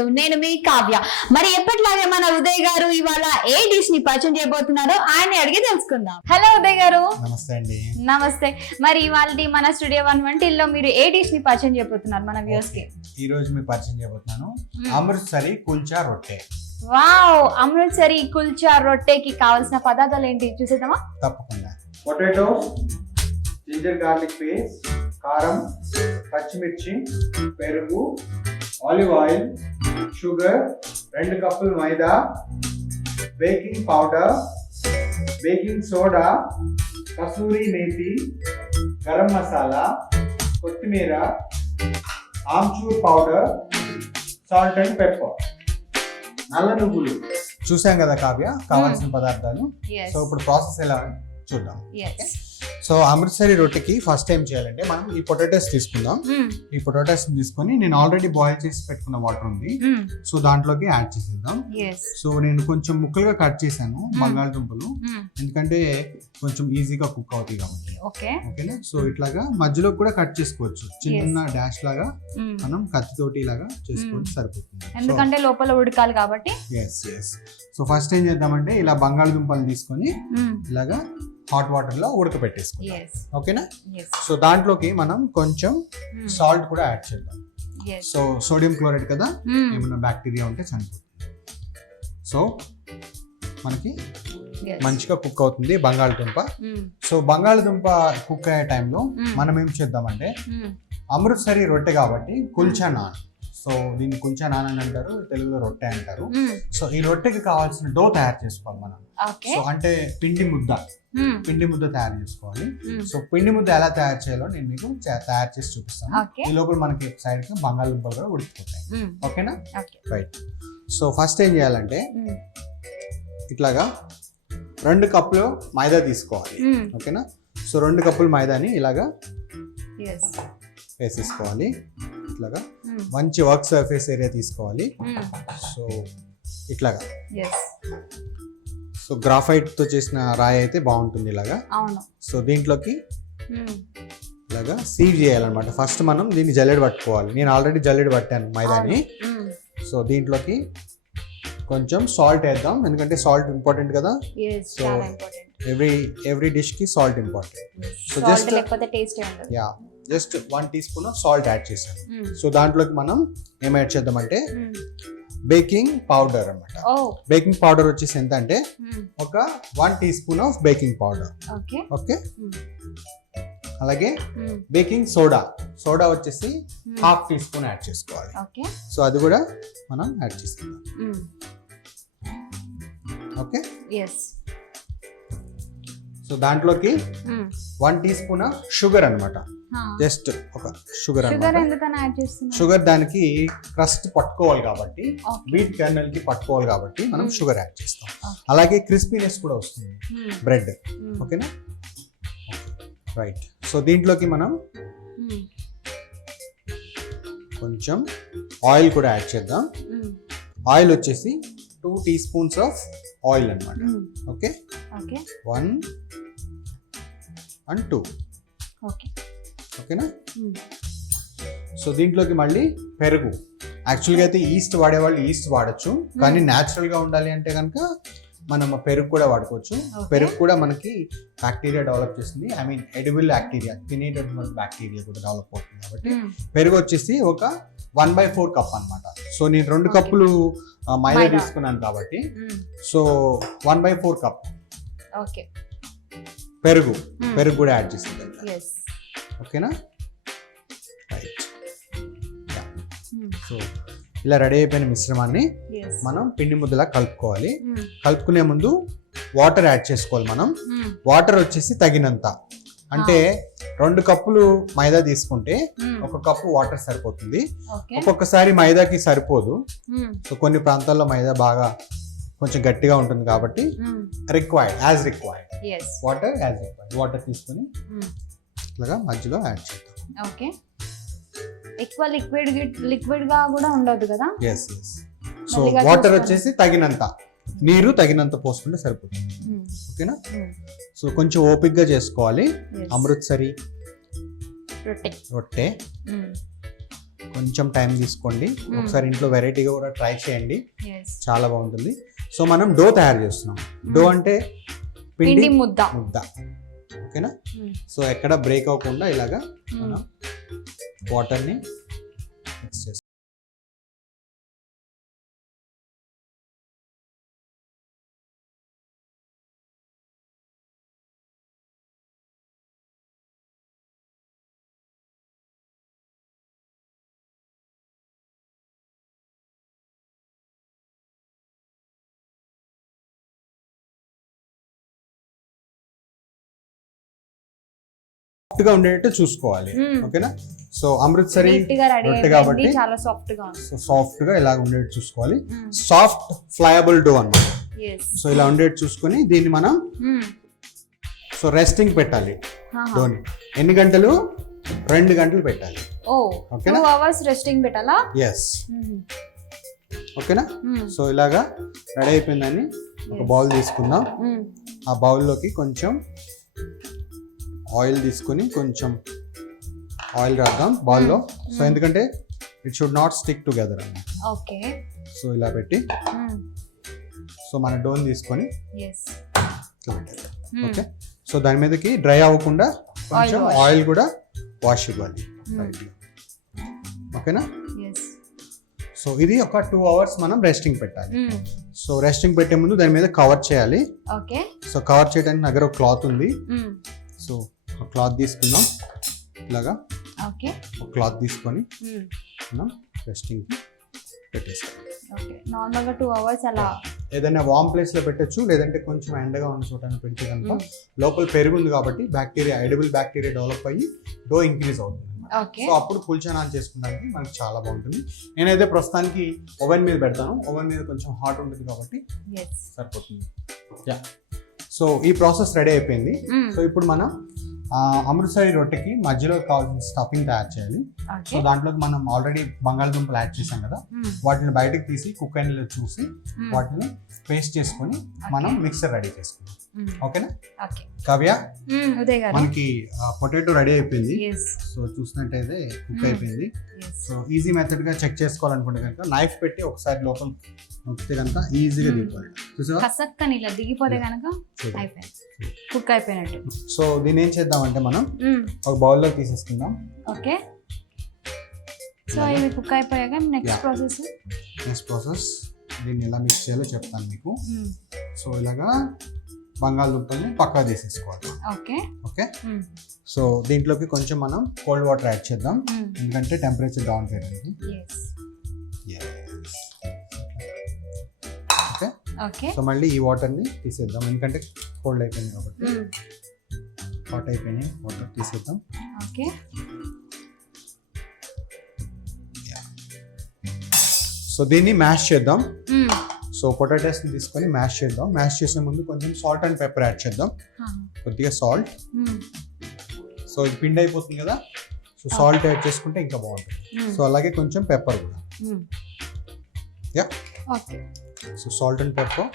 ముచ్చట్లు. నేను మీ కావ్య. మరి ఎప్పటిలాగే మన ఉదయ్ గారు ఇవాళ ఏ డిష్ ని పరిచయం చేయబోతున్నారో ఆయన అడిగి తెలుసుకుందాం. హలో ఉదయ్ గారు. నమస్తే అండి. నమస్తే. మరి ఇవాళ మన స్టూడియో 120 లో మీరు ఏ డిష్ ని పరిచయం చేయబోతున్నారు మన వ్యూవర్స్ కి? ఈ రోజు మీకు పరిచయం చేయబోతున్నాను అమృత్సరి కుల్చా రొట్టె. వావ్, అమృత్సరి కుల్చా రొట్టెకి కావాల్సిన పదార్థాలు ఏంటి చూసేద్దామా? తప్పకుండా. పొటాటో, జింజర్ గార్లిక్ పేస్ట్, కారం, పచ్చిమిర్చి, పెరుగు, ఆలివ్ ఆయిల్, షుగర్, 2 కప్పులు maida, baking powder, baking soda, kasuri methi, garam masala, కొత్తిమీర, amchur powder, salt and pepper, నల్ల నువ్వులు. చూసాం కదా కావ్య కావాల్సిన పదార్థాలు. సో ఇప్పుడు ప్రాసెస్ ఎలా చూద్దాం. సో అమృత్సరి రొట్టెకి ఫస్ట్ టైం చేయాలంటే మనం ఈ పొటాటోస్ తీసుకుందాం. ఈ పొటాటోస్ తీసుకొని నేను ఆల్రెడీ బాయిల్ చేసి పెట్టుకున్న వాటర్ ఉంది, సో దాంట్లోకి యాడ్ చేసేద్దాం. సో నేను కొంచెం ముక్కలుగా కట్ చేశాను బంగాళదుంపలు, ఎందుకంటే కొంచెం ఈజీగా కుక్ అవుతాయి కాబట్టి. ఓకేనా? సో ఇట్లాగా మధ్యలో కూడా కట్ చేసుకోవచ్చు, చిన్న డాష్ లాగా మనం కత్తితోటి ఇలాగా చేసుకుంటే సరిపోతుంది, ఎందుకంటే లోపల ఉడకాలి కాబట్టి. సో ఫస్ట్ ఏం చేద్దామంటే ఇలా బంగాళదుంపలు తీసుకొని ఇలాగా హాట్ వాటర్ లో ఉడకబెట్టేసుకుందాం. ఓకేనా? సో దాంట్లోకి మనం కొంచెం సాల్ట్ కూడా యాడ్ చేద్దాం. సో సోడియం క్లోరైడ్ కదా, ఏమన్నా బ్యాక్టీరియా ఉంటే చనిపోతుంది. సో మనకి మంచిగా కుక్ అవుతుంది బంగాళదుంప. సో బంగాళదుంప కుక్ అయ్యే టైంలో మనం ఏం చేద్దామంటే అమృత్సరి రొట్టె కాబట్టి కుల్చా నాన్, సో దీన్ని కుల్చా నాన్ అని అంటారు, తెలుగులో రొట్టె అంటారు. సో ఈ రొట్టెకి కావాల్సిన డో తయారు చేసుకోవాలి మనం. సో అంటే పిండి ముద్ద తయారు చేసుకోవాలి. సో పిండి ముద్ద ఎలా తయారు చేయాలో నేను మీకు తయారు చేసి చూపిస్తాను. ఈ లోపల మనకి సైడ్ కి బంగాళదుంపలు కూడా ఉడికిపోతాయి. ఓకేనా? రైట్. సో ఫస్ట్ ఏం చేయాలంటే ఇట్లాగా 2 కప్పులు మైదా తీసుకోవాలి. ఓకేనా? సో 2 కప్పులు మైదాని ఇలాగా వేసేసుకోవాలి. ఇట్లాగా మంచి వర్క్ సర్ఫేస్ ఏరియా తీసుకోవాలి. సో ఇట్లాగా సో గ్రాఫైట్ తో చేసిన రాయి అయితే బాగుంటుంది ఇలాగా. సో దీంట్లోకి ఇలాగా సీవ్ చేయాలన్నమాట. ఫస్ట్ మనం దీన్ని జల్లెడ పట్టుకోవాలి. నేను ఆల్రెడీ జల్లెడ పట్టాను మైదాని. సో దీంట్లోకి కొంచెం సాల్ట్ వేద్దాం, ఎందుకంటే సాల్ట్ ఇంపార్టెంట్ కదా. సో ఎవ్రీ డిష్ కి salt important. So just 1 teaspoon of salt add చేశాను. సో దాంట్లోకి మనం ఏం యాడ్ చేద్దామంటే బేకింగ్ పౌడర్ అన్నమాట. బేకింగ్ పౌడర్ వచ్చేసి ఎంత అంటే ఒక 1 teaspoon of baking powder. Okay. అలాగే బేకింగ్ సోడా వచ్చేసి 1/2 టీ స్పూన్ యాడ్ చేసుకోవాలి. సో అది కూడా మనం యాడ్ చేసుకుందాం. ఓకే. సో దాంట్లోకి 1 టీ స్పూన్ ఆఫ్ షుగర్ అన్నమాట. జస్ట్ ఒక షుగర్ షుగర్ దానికి క్రస్ట్ పట్టుకోవాలి కాబట్టి, వీట్ కర్నల్ కి పట్టుకోవాలి కాబట్టి మనం షుగర్ యాడ్ చేస్తాం. అలాగే క్రిస్పీనెస్ కూడా వస్తుంది బ్రెడ్. ఓకేనా? రైట్. సో దీంట్లోకి మనం కొంచెం ఆయిల్ కూడా యాడ్ చేద్దాం. ఆయిల్ వచ్చేసి 2 టీ స్పూన్స్ ఆఫ్ ఆయిల్ అన్నమాట. ఓకే. 1 and 2. ఓకేనా? సో దీంట్లోకి మళ్ళీ పెరుగు. యాక్చువల్గా అయితే ఈస్ట్ వాడేవాళ్ళు ఈస్ట్ వాడచ్చు, కానీ న్యాచురల్ గా ఉండాలి అంటే కనుక మనం పెరుగు కూడా వాడుకోవచ్చు. పెరుగు కూడా మనకి బ్యాక్టీరియా డెవలప్ చేస్తుంది, ఐ మీన్ ఎడిబుల్ బ్యాక్టీరియా, తినేటటువంటి బ్యాక్టీరియా కూడా డెవలప్ అవుతుంది కాబట్టి పెరుగు వచ్చేసి ఒక 1/4 కప్ అన్నమాట. సో నేను 2 కప్పులు మైదా తీసుకున్నాను కాబట్టి సో 1/4 కప్ పెరుగు కూడా యాడ్ చేస్తుంది. ఓకేనా? రైట్. సో ఇలా రెడీ అయిపోయిన మిశ్రమాన్ని మనం పిండి ముద్దలా కలుపుకోవాలి. కలుపుకునే ముందు వాటర్ యాడ్ చేసుకోవాలి మనం. వాటర్ వచ్చేసి తగినంత, అంటే 2 కప్పులు మైదా తీసుకుంటే 1 కప్పు వాటర్ సరిపోతుంది. ఒక్కొక్కసారి మైదాకి సరిపోదు. సో కొన్ని ప్రాంతాల్లో మైదా బాగా కొంచెం గట్టిగా ఉంటుంది కాబట్టి యాజ్ రిక్వైర్డ్ వాటర్ తీసుకొని ఇట్లాగా మధ్యలో యాడ్ చేద్దాం. ఓకే. ఎక్కువ లిక్విడ్ గా కూడా ఉండదు కదా. సో వాటర్ వచ్చేసి తగినంత, నీరు తగినంత పోసుకుంటే సరిపోతుంది. ఓకేనా? సో కొంచెం ఓపిక్గా చేసుకోవాలి. అమృత్సరి రొట్టె కొంచెం టైం తీసుకోండి, ఒకసారి ఇంట్లో వెరైటీగా కూడా ట్రై చేయండి, చాలా బాగుంటుంది. సో మనం డో తయారు చేస్తున్నాం. డో అంటే పిండి ముద్ద, ఓకేనా? సో ఎక్కడ బ్రేక్ అవ్వకుండా ఇలాగా మనం వాటర్ని మిక్స్ చేస్తాం. గా ఉండేటట్టు చూసుకోవాలి, ఓకేనా? సో అమృత్సరి రొట్టె కాబట్టి చాలా సాఫ్ట్ గా ఉంది. సో సాఫ్ట్ గా ఇలా ఉండేటట్టు చూసుకోవాలి. సాఫ్ట్ ఫ్లయబుల్ డో అన్నమాట. సో ఇలా ఉండేటట్టు చూసుకొని దీన్ని మనం సో రెస్టింగ్ పెట్టాలి. డోని ఎన్ని గంటలు? 2 గంటలు పెట్టాలి. ఓకేనా? 2 అవర్స్ రెస్టింగ్ పెట్టాలా? ఎస్. ఓకేనా? సో ఇలాగా రెడీ అయిపోయిందని ఒక బౌల్ తీసుకుందాం. ఆ బౌల్లోకి కొంచెం ఆయిల్ తీసుకొని కొంచెం ఆయిల్ రాద్దాం బౌల్లో. సో ఎందుకంటే it should not stick together అన్నమాట. ఓకే. సో ఇలా పెట్టి సో మన డోన్ తీసుకొని ఓకే. సో దాని మీదకి డ్రై అవ్వకుండా కొంచెం ఆయిల్ కూడా వాష్ ఇవ్వాలి, ఓకేనా? సో ఇది ఒక 2 అవర్స్ మనం రెస్టింగ్ పెట్టాలి. సో రెస్టింగ్ పెట్టే ముందు దాని మీద కవర్ చేయాలి. సో కవర్ చేయడానికి దగ్గర ఒక క్లాత్ ఉంది. సో ఒక క్లాత్ తీసుకుందాం ఇలాగా. ఒక క్లాత్ తీసుకొని మనం రెస్టింగ్ పెట్టేస్తాం. నార్మల్గా 2 అవర్స్ అలా ఏదైనా వామ్ ప్లేస్ లో పెట్టచ్చు, లేదంటే కొంచెం ఎండగా ఉన్న చోట పెడితే కనుక లోపల పెరుగు ఉంది కాబట్టి బ్యాక్టీరియా, ఎడిబుల్ బ్యాక్టీరియా డెవలప్ అయ్యి డో ఇంక్రీజ్ అవుతుంది. సో అప్పుడు పుల్చనాలు చేసుకోవడానికి మనకి చాలా బాగుంటుంది. నేనైతే ప్రస్తుతానికి ఓవెన్ మీద పెడతాను. ఓవెన్ మీద కొంచెం హాట్ ఉంటుంది కాబట్టి సరిపోతుంది. సో ఈ ప్రాసెస్ రెడీ అయిపోయింది. సో ఇప్పుడు మనం అమృత్సరి రొట్టెకి మధ్యలో కావాల్సిన స్టఫింగ్ తయారు చేయాలి. సో దాంట్లోకి మనం ఆల్రెడీ బంగాళదుంపలు యాడ్ చేసాం కదా, వాటిని బయటకు తీసి కుక్ అయిన చూసి వాటిని పేస్ట్ చేసుకొని మనం మిక్సర్ రెడీ చేసుకుందాం, ఓకేనా? కావ్య, మనకి పొటాటో రెడీ అయిపోయింది. సో చూసినట్టయితే కుక్ అయిపోయింది. సో ఈజీ మెథడ్ గా చెక్ చేసుకోవాలనుకుంటే కనుక నైఫ్ పెట్టి ఒకసారి లోపల నొక్కితే కనుక ఈజీగా దిగిపోవాలి. చూసావా? ఇలా దిగిపోతే కనుక కుక్ అయిపోయినట్టు. సో దీన్ని ఏం చేద్దామంటే మనం ఒక బౌల్లో తీసేసుకుందాం. ఓకే. సో ఇవి కుక్ అయిపోయాక నెక్స్ట్ ప్రాసెస్ దీన్ని ఎలా మిక్స్ చేయాలో చెప్తాను మీకు. సో ఇలాగా బంగాళదుంపల్ని పక్కా తీసేసుకోవాలి. ఓకే. సో దీంట్లోకి కొంచెం మనం కోల్డ్ వాటర్ యాడ్ చేద్దాం, ఎందుకంటే టెంపరేచర్ డౌన్ చేయడానికి. ఓకే. సో మళ్ళీ ఈ వాటర్ని తీసేద్దాం, ఎందుకంటే కోల్డ్ అయిపోయింది కాబట్టి. హాట్ అయిపోయినాయి, వాటర్ తీసేద్దాం. ఓకే. సో దీన్ని మ్యాష్ చేద్దాం. సో పొటాటోస్ని తీసుకొని మ్యాష్ చేద్దాం. మ్యాష్ చేసే ముందు కొంచెం సాల్ట్ అండ్ పెప్పర్ యాడ్ చేద్దాం, కొద్దిగా సాల్ట్. సో ఇది పిండి అయిపోతుంది కదా, సో సాల్ట్ యాడ్ చేసుకుంటే ఇంకా బాగుంటుంది. సో అలాగే కొంచెం పెప్పర్ కూడా. So salt and pepper.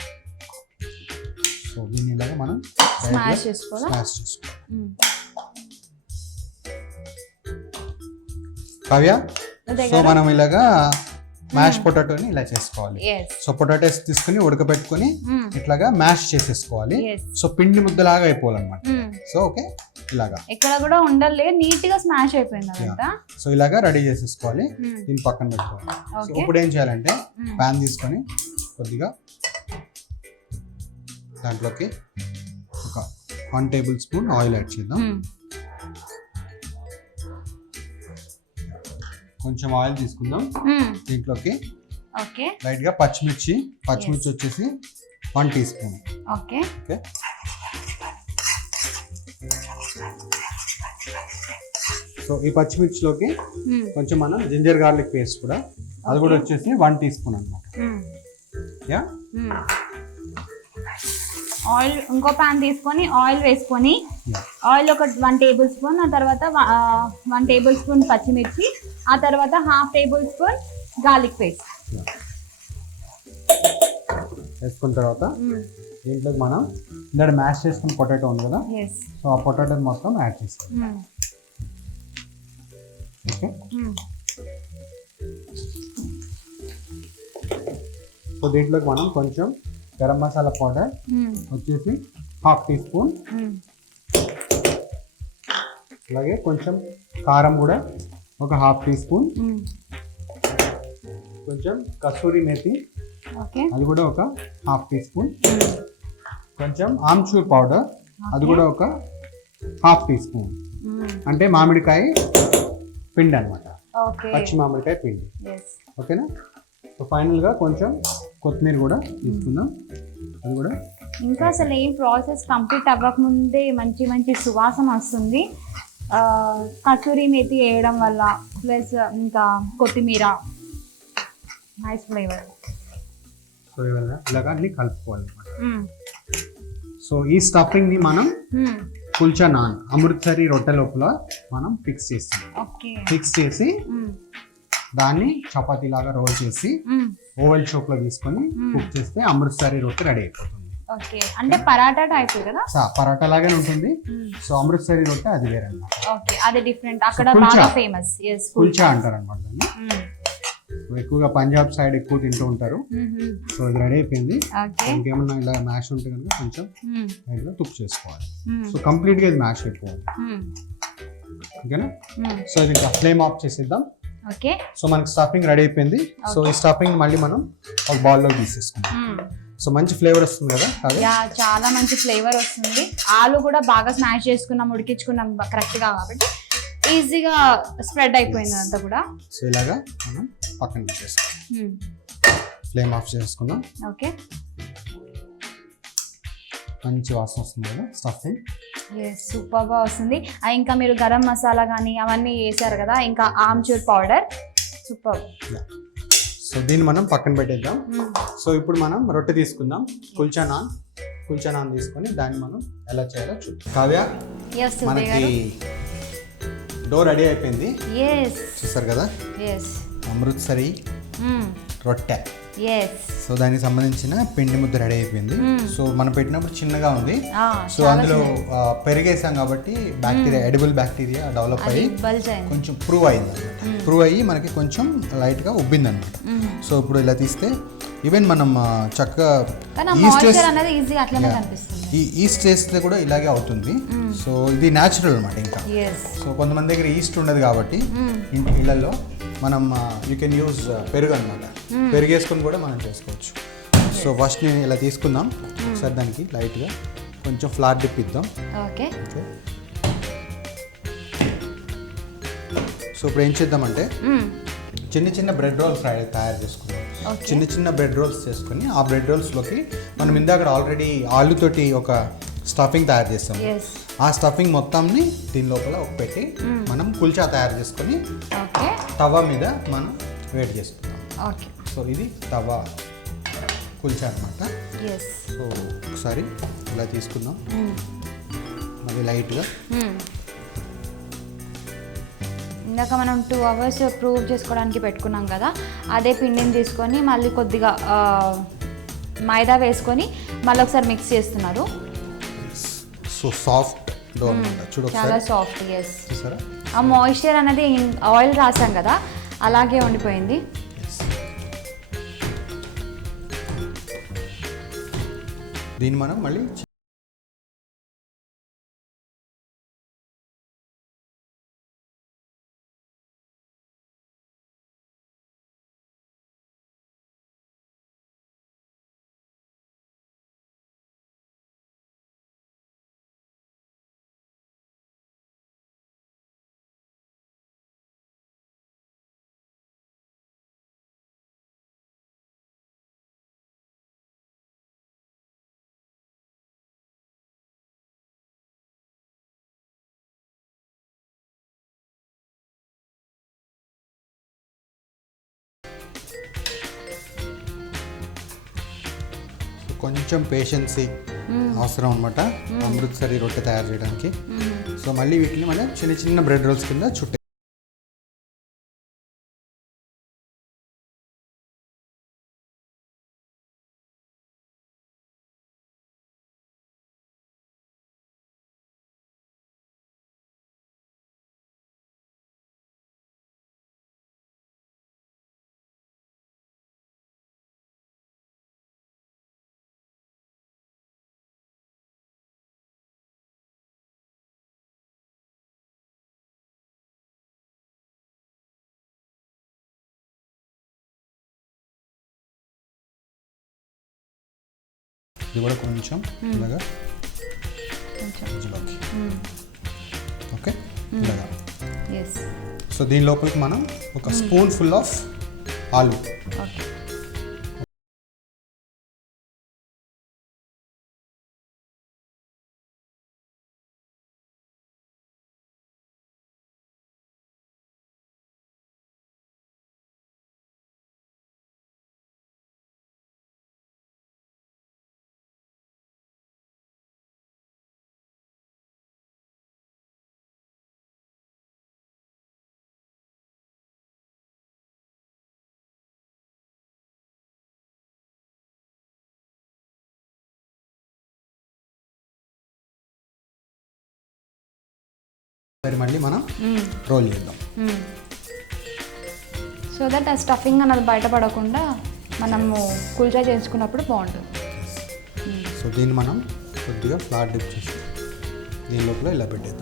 So దీన్ని ఇలాగా మనం స్మాష్ చేసుకోవాలి. కావ్య, సో మనం ఇలాగా మ్యాష్ పొటాటోని ఇలా చేసుకోవాలి. సో పొటాటోస్ తీసుకుని ఉడకబెట్టుకుని ఇట్లాగా మ్యాష్ చేసేసుకోవాలి. సో పిండి ముద్దలాగా అయిపోవాలన్నమాట. సో ఓకే, ఇలాగా ఇక్కడ కూడా ఉండలే, నీట్ గా స్మాష్ అయిపోయింది అదంతా. సో ఇలాగా రెడీ చేసేసుకోవాలి. దీన్ని పక్కన పెట్టుకోవాలి. సో ఇప్పుడు ఏం చేయాలంటే ప్యాన్ తీసుకొని కొద్దిగా దాంట్లోకి ఒక 1 టేబుల్ స్పూన్ ఆయిల్ యాడ్ చేద్దాం. కొంచెం ఆయిల్ తీసుకుందాం. దీంట్లోకి లైట్ గా పచ్చిమిర్చి వచ్చేసి 1 టీ స్పూన్. ఓకే. సో ఈ పచ్చిమిర్చిలోకి కొంచెం మనం జింజర్ గార్లిక్ పేస్ట్ కూడా, అది కూడా వచ్చేసి 1 టీ స్పూన్ అన్నమాట. ఆయిల్, ఇంకో ప్యాన్ తీసుకొని ఆయిల్ వేసుకొని ఆయిల్ ఒక 1 టేబుల్ స్పూన్, ఆ తర్వాత 1 టేబుల్ స్పూన్ పచ్చిమిర్చి, ఆ తర్వాత 1/2 టేబుల్ స్పూన్ గార్లిక్ పేస్ట్ వేసుకున్న తర్వాత దీంట్లోకి మనం ఇందాక మ్యాష్ చేసుకున్న పొటాటో ఉంది కదా, సో ఆ పొటాటో మొత్తం యాడ్ చేస్తాం. ఓకే. సో దీంట్లోకి మనం కొంచెం గరం మసాలా పౌడర్ వచ్చేసి 1/2 టీ స్పూన్, అలాగే కొంచెం కారం కూడా ఒక 1/2 టీ స్పూన్, కొంచెం కసూరి మేతి అది కూడా ఒక 1/2 టీ స్పూన్, కొంచెం ఆమ్చూర్ పౌడర్ అది కూడా ఒక 1/2 టీ స్పూన్, అంటే మామిడికాయ పిండి అనమాట, పచ్చి మామిడికాయ పిండి. ఓకేనా. సో ఫైనల్గా కొంచెం కొత్తిమీర కూడా తీసుకుందాం, అది కూడా. ఇంకా అసలు ఏం ప్రాసెస్ కంప్లీట్ అవ్వకముందే మంచి మంచి సువాసన వస్తుంది. కసూరి మేతి వేయడం వల్ల ప్లస్ ఇంకా కొత్తిమీర, నైస్ ఫ్లేవర్. సో ఇలాగా అన్ని కలుపుకోవాలి అనమాట. సో ఈ స్టఫింగ్ ని మనం కుల్చా నాన్ అమృత్సరి రొట్టె లోపల మనం ఫిక్స్ చేస్తాం. ఫిక్స్ చేసి దాన్ని చపాతీ లాగా రోల్ చేసి ఓవెల్ షోప్ లో తీసుకొని కుక్ చేస్తే అమృత్సరి రొట్టె రెడీ అయిపోతుంది. అంటే పరాటా టైప్ కదా, పరాటా లాగానే ఉంటుంది. సో అమృత్సరి రొట్టె అది వేరే అన్నమాట, అది డిఫరెంట్. అక్కడ బాగా ఫేమస్ కుల్చా అంటారు అనమాట దాన్ని. ఎక్కువగా పంజాబ్ సైడ్ ఎక్కువ తింటూ ఉంటారు. సో ఇది రెడీ అయిపోయింది. ఇంకేమన్నా ఇలా మ్యాష్ ఉంటే కనుక కొంచెం లైట్గా తుప్పు చేసుకోవాలి. సో కంప్లీట్ గా ఇది మ్యాష్ అయిపోవాలి. ఓకేనా. సో ఇది ఇంకా ఫ్లేమ్ ఆఫ్ చేసేద్దాం. సో మనకి స్టఫింగ్ రెడీ అయిపోయింది. సో ఈ స్టఫింగ్ మళ్ళీ మనం ఒక బౌల్లో తీసేసుకుందాం. సో మంచి ఫ్లేవర్ వస్తుంది కదా, చాలా మంచి ఫ్లేవర్ వస్తుంది. ఆలు కూడా బాగా స్మాష్ చేసుకున్నాం, ఉడికించుకున్నాం కరెక్ట్ గా, కాబట్టి ఈజీగా స్ప్రెడ్ అయిపోయింది అంతా కూడా. సో ఇలాగా మనం పక్కన పెట్టేసుకుందాం, ఫ్లేమ్ ఆఫ్ చేసుకుందాం. ఓకే, మంచి వాసన వస్తుంది కదా స్టఫింగ్. సూపర్ గా వస్తుంది. ఇంకా మీరు గరం మసాలా కానీ అవన్నీ వేసారు కదా, ఇంకా ఆమ్చూర్ పౌడర్, సూపర్. సో దీన్ని మనం పక్కన పెట్టేద్దాం. సో ఇప్పుడు మనం రొట్టె తీసుకుందాం, కుల్చా నాన్ తీసుకొని దాన్ని మనం ఎలా చేయాలో చూద్దాం. కావ్య, మనకి డో రెడీ అయిపోయింది, చూసారు కదా, అమృత్సరి రొట్టె. సో దానికి సంబంధించిన పిండి ముద్ద రెడీ అయిపోయింది. సో మనం పెట్టినప్పుడు చిన్నగా ఉంది. సో అందులో పెరిగేసాం కాబట్టి బ్యాక్టీరియా, ఎడిబుల్ బ్యాక్టీరియా డెవలప్ అయ్యి కొంచెం ప్రూవ్ అయింది. ప్రూవ్ అయ్యి మనకి కొంచెం లైట్గా ఉబ్బింది అనమాట. సో ఇప్పుడు ఇలా తీస్తే ఈవెన్ మనం చక్కగా ఈస్ట్ చేస్తే కూడా ఇలాగే అవుతుంది. సో ఇది న్యాచురల్ అనమాట. ఇంకా సో కొంతమంది దగ్గర ఈస్ట్ ఉండదు కాబట్టి ఇళ్ళల్లో మనం యూ కెన్ యూజ్ పెరుగు అనమాట. పెరుగు వేసుకొని కూడా మనం చేసుకోవచ్చు. సో ఫస్ట్ నేను ఇలా తీసుకుందాం. ఒకసారి దానికి లైట్గా కొంచెం ఫ్లాట్ డిప్ ఇద్దాం. ఓకే. సో ఇప్పుడు ఏం చేద్దామంటే చిన్న చిన్న బ్రెడ్ రోల్స్ తయారు చేసుకుందాం. చిన్న బ్రెడ్ రోల్స్ చేసుకొని ఆ బ్రెడ్ రోల్స్లోకి మనం ఇందాక ఆల్రెడీ ఆలుతోటి ఒక స్టఫింగ్ తయారు చేస్తాం. ఆ స్టఫింగ్ మొత్తంని దీని లోపల పెట్టి మనం కుల్చా తయారు చేసుకొని తవా మీద మనం వేడి చేసుకుంటాం. సో ఇది తవా కుల్చా అనమాట. సో ఒకసారి ఇలా తీసుకుందాం, మరి లైట్గా. ఇందాక మనం 2 hours ప్రూవ్ చేసుకోవడానికి పెట్టుకున్నాం కదా, అదే పిండిని తీసుకొని మళ్ళీ కొద్దిగా మైదా వేసుకొని మళ్ళీ ఒకసారి మిక్స్ చేస్తున్నారు. సో సాఫ్ట్ డో అన్నమాట, చూడు చాలా సాఫ్ట్. చూసారా, ఆ మాయిశ్చర్ అనేది ఆయిల్ రాసాం కదా అలాగే ఉండిపోయింది. దీన్ని మనం మళ్ళీ కొంచెం పేషెన్సీ అవసరం అనమాట అమృత్సరి రొట్టె తయారు చేయడానికి. సో మళ్ళీ వీటిని మనం చిన్న బ్రెడ్ రోల్స్ కింద చుట్టే ఇది కూడా కొంచెం ఇలాగా కొంచెం మధ్యలోకి ఓకే ఇలాగా. ఎస్. సో దీని లోపలికి మనం ఒక స్పూన్ ఫుల్ ఆఫ్ ఆలు. ఓకే. సరే మళ్ళీ మనం రోల్ చేద్దాం. సో దట్ ఆ స్టఫింగ్ అన్నది బయటపడకుండా మనము కుల్చా చేసుకున్నప్పుడు బాగుంటుంది. సో దీన్ని మనం కొద్దిగా ఫ్లాట్ డిప్ చేసి దీని లోపల ఇలా పెట్టేద్దాం.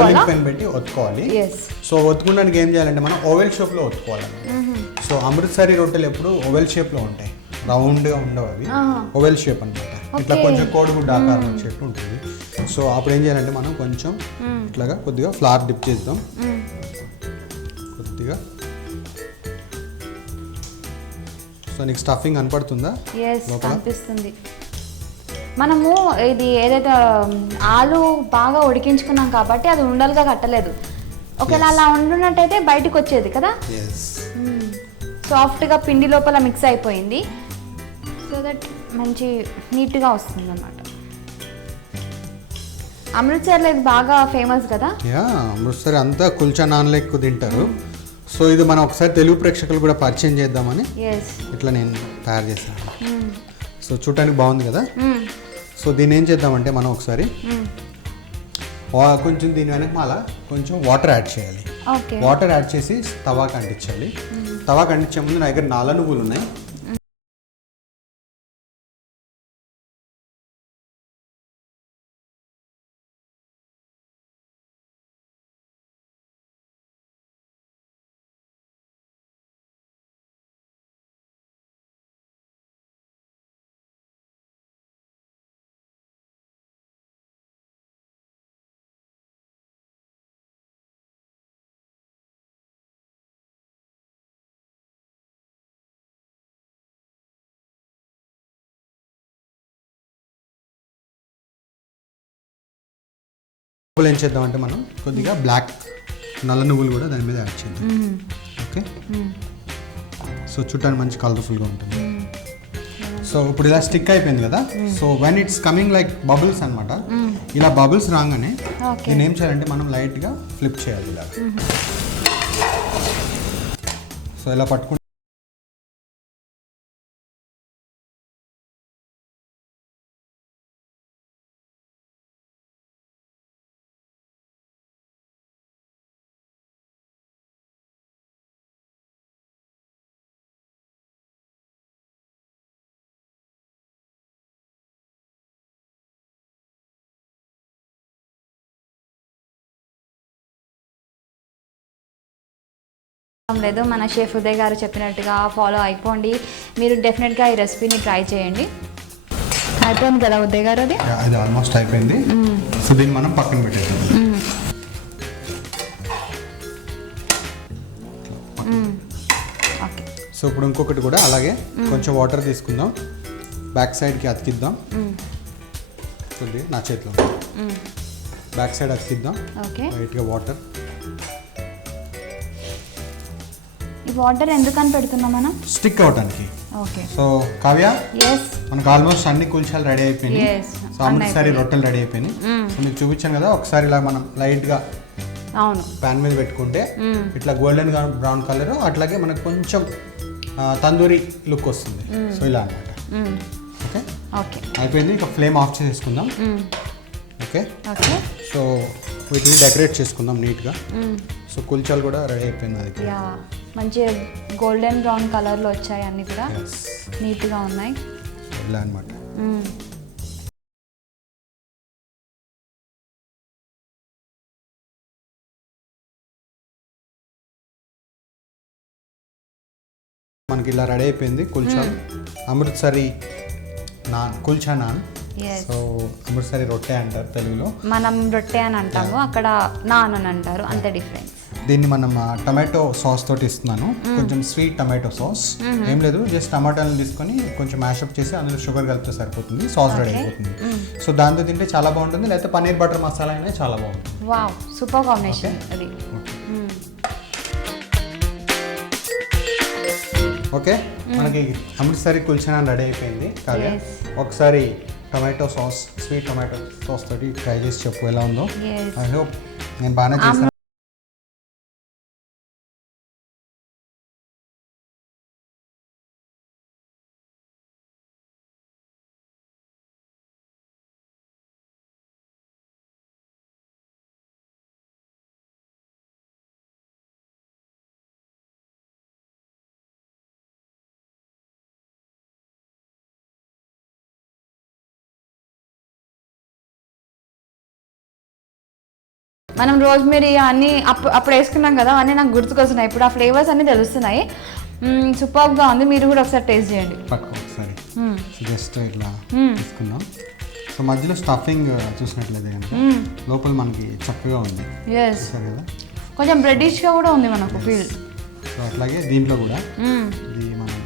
రోలింగ్ పెన్ పెట్టి ఒత్తుకోవాలి. సో ఒత్తుకోవడానికి ఏం చేయాలంటే మనం ఓవెల్ షేప్లో ఒత్తుకోవాలి. సో అమృత్సరి రొట్టెలు ఎప్పుడు ఓవెల్ షేప్లో ఉంటాయి, రౌండ్గా ఉండవు అవి. ఓవెల్ షేప్ అనమాట. ఇట్లా కొంచెం కోడిగుడ్డ ఆకారం వచ్చేట్టు ఉంటుంది. సో అప్పుడు ఏం చేయాలంటే మనం కొంచెం ఇట్లాగా కొద్దిగా ఫ్లార్ డిప్ చేద్దాం. కొద్దిగా. సో నీకు స్టఫింగ్ కనపడుతుందా? కనిపిస్తుంది. మనము ఇది ఏదైతే ఆలు బాగా ఉడికించుకున్నాం కాబట్టి అది ఉండలుగా కట్టలేదు. ఒకవేళ అలా ఉండున్నట్టయితే బయటకు వచ్చేది కదా. సాఫ్ట్గా పిండి లోపల మిక్స్ అయిపోయింది. సో దట్ మంచి నీట్గా వస్తుంది అన్నమాట. అమృత్సర్లో ఇది బాగా ఫేమస్ కదా. అమృత్సర్ అంతా కుల్చా నాన్లు ఎక్కువ తింటారు. సో ఇది మనం ఒకసారి తెలుగు ప్రేక్షకులు కూడా పరిచయం చేద్దామని ఇట్లా నేను తయారు చేశాను. సో చూడటానికి బాగుంది కదా. సో దీన్ని ఏం చేద్దామంటే మనం ఒకసారి కొంచెం దీని వెనక కొంచెం వాటర్ యాడ్ చేయాలి. వాటర్ యాడ్ చేసి తవాకి అంటించాలి. తవాకి అంటించే ముందు నా దగ్గర 4 నువ్వులు ఉన్నాయి. ఏం చేద్దామంటే మనం కొద్దిగా నల్ల నువ్వులు కూడా దాని మీద యాడ్ చేద్దాం. ఓకే. సో చూడటానికి మంచి కలర్ఫుల్గా ఉంటుంది. సో ఇప్పుడు ఇలా స్టిక్ అయిపోయింది కదా. So when it's coming like bubbles అనమాట. ఇలా బబుల్స్ రాగానే దీన్ని ఏం చేయాలంటే మనం లైట్గా ఫ్లిప్ చేయాలి ఇలా. సో ఇలా పట్టుకుంటే లేదు, మన షెఫ్ ఉదయ్ గారు చెప్పినట్టుగా ఫాలో అయిపోండి. మీరు డెఫినెట్గా ఈ రెసిపీని ట్రై చేయండి. అయిపోయింది కదా ఉదయ్ గారు? అది ఆల్మోస్ట్ అయిపోయింది. సో దీన్ని మనం పక్కన పెట్టేద్దాం. ఓకే. సో ఇప్పుడు ఇంకొకటి కూడా అలాగే కొంచెం వాటర్ తీసుకుందాం, బ్యాక్ సైడ్కి అతికిద్దాం. కొద్దిగా నా చేతిలో బ్యాక్ సైడ్ అతికిద్దాం. లైట్గా వాటర్. ఈ వాటర్ ఎందుకని పెడుతున్నాం మనం? స్టిక్ అవడానికి. ఓకే. సో కావ్య, మనకు ఆల్మోస్ట్ అన్ని కుల్చాలు రెడీ అయిపోయినాయి. సో అమృత్సరి రొట్టెలు రెడీ అయిపోయినాయి. సో మీకు చూపించాను కదా, ఒకసారి ఇలా మనం లైట్గా అవును. ప్యాన్ మీద పెట్టుకుంటే ఇట్లా గోల్డెన్ బ్రౌన్ కలర్, అట్లాగే మనకు కొంచెం తందూరి లుక్ వస్తుంది. సో ఇలా అనమాట. ఓకే ఓకే అయిపోయింది. ఇక ఫ్లేమ్ ఆఫ్ చేసుకుందాం. ఓకే ఓకే సో వీటిని డెకరేట్ చేసుకుందాం నీట్గా. సో కుల్చాలు కూడా రెడీ అయిపోయింది. అది యా మంచి గోల్డెన్ బ్రౌన్ కలర్లో వచ్చాయి, అన్నీ కూడా నీట్గా ఉన్నాయి. ఇలా అనమాట. మనకి ఇలా రెడీ అయిపోయింది kulcha. Amritsari non, kulcha non. So Amritsari రొట్టె అంటారు తెలుగులో, మనం రొట్టె అని అంటాము, అక్కడ నాన్ అని అంటారు, అంతే డిఫరెన్స్. దీన్ని మనం టమాటో సాస్ తోటి ఇస్తున్నాను. కొంచెం స్వీట్ టమాటో సాస్. ఏం లేదు, జస్ట్ టమాటాలను తీసుకొని కొంచెం మ్యాషప్ చేసి అందులో షుగర్ కలిపితే సరిపోతుంది, సాస్ రెడీ అయిపోతుంది. సో దాంతో తింటే చాలా బాగుంటుంది, లేకపోతే పన్నీర్ బటర్ మసాలా అయినా చాలా బాగుంటుంది. వావ్ సూపర్ కాంబినేషన్ అది. ఓకే మనకి అమృత్సరి కుల్చా నాన్ రెడీ అయిపోయింది. కాగా ఒకసారి tomato sauce, sweet tomato sauce తోటి ట్రై చేసి చెప్పు ఎలా ఉందో. ఐ హోప్ నేను బాగానే చేస్తాను. మనం రోజ్మెరీ అన్నీ అప్పుడు వేసుకున్నాం కదా, అవన్నీ నాకు గుర్తుకొస్తున్నాయి. ఇప్పుడు ఆ ఫ్లేవర్స్ అన్నీ తెలుస్తున్నాయి. సూపర్గా ఉంది. మీరు కూడా ఒకసారి టేస్ట్ చేయండి. పక్క ఒకసారి జస్ట్ ఇట్లా తీసుకుందాం. సో మధ్యలో స్టఫింగ్ చూసినట్లయితే కనుక లోపల మనకి చక్కగా ఉంది. సరే కదా, కొంచెం బ్రెడిష్గా కూడా ఉంది మనకు ఫీల్. సో అట్లాగే దీంట్లో కూడా ఇది మనం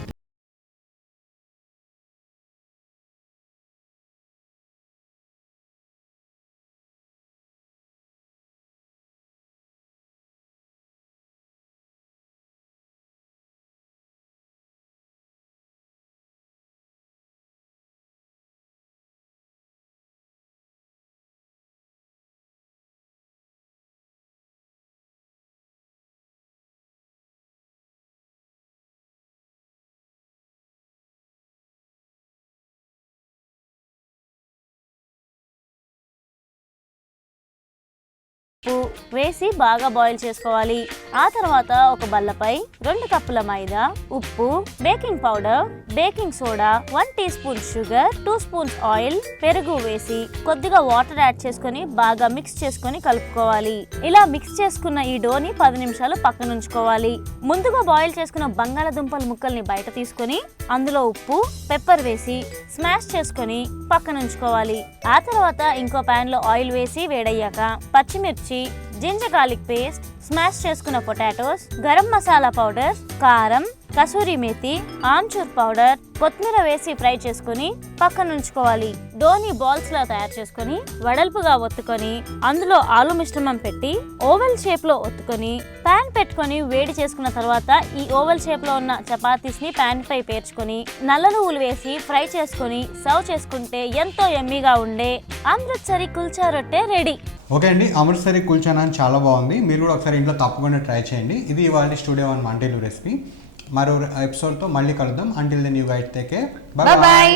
ఉప్పు వేసి బాగా బాయిల్ చేసుకోవాలి. ఆ తర్వాత ఒక బల్లపై 2 కప్పుల మైదా, ఉప్పు, baking powder, baking soda, 1 teaspoon sugar, 2 spoons oil, పెరుగు వేసి కొద్దిగా వాటర్ యాడ్ చేసుకొని బాగా మిక్స్ చేసుకొని కలుపుకోవాలి. ఇలా మిక్స్ చేసుకున్న ఈ డోని 10 నిమిషాలు పక్కన ఉంచుకోవాలి. ముందుగా బాయిల్ చేసుకున్న బంగాళదుంపల ముక్కల్ని బయట తీసుకొని అందులో ఉప్పు, పెప్పర్ వేసి స్మాష్ చేసుకొని పక్కన ఉంచుకోవాలి. ఆ తర్వాత ఇంకో ప్యాన్ లో ఆయిల్ వేసి వేడయ్యాక పచ్చిమిర్చి, జింజర్ గార్లిక్ పేస్ట్, స్మాష్ చేసుకున్న పొటాటోస్, గరం మసాలా పౌడర్, కారం, కసూరి మేతి, ఆమ్చూర్ పౌడర్, కొత్తిమీర వేసి ఫ్రై చేసుకుని పక్కన ఉంచుకోవాలి. డోని బాల్స్ లా తయారు చేసుకుని వెడల్పుగా ఒత్తుకొని అందులో ఆలు మిశ్రమం పెట్టి ఓవెల్ షేప్ లో ఒత్తుకొని పాన్ పెట్టుకొని వేడి చేసుకున్న తర్వాత ఈ ఓవెల్ షేప్ లో ఉన్న చపాతీస్ ని పాన్ పై పేర్చుకొని నల్ల నువ్వులు వేసి ఫ్రై చేసుకొని సర్వ్ చేసుకుంటే ఎంతో యమ్మీగా ఉండే అమృత్సరి కుల్చా రొట్టె రెడీ. ఓకే అండి, అమృత్సరి కుల్చా నాన్ చాలా బాగుంది. మీరు కూడా ఒకసారి ఇంట్లో తప్పకుండా ట్రై చేయండి. ఇది ఇవాళ స్టూడియో 1 వంటలు రెసిపీ. మరో ఎపిసోడ్తో మళ్ళీ కలుద్దాం. Until then you guys take care. Bye by.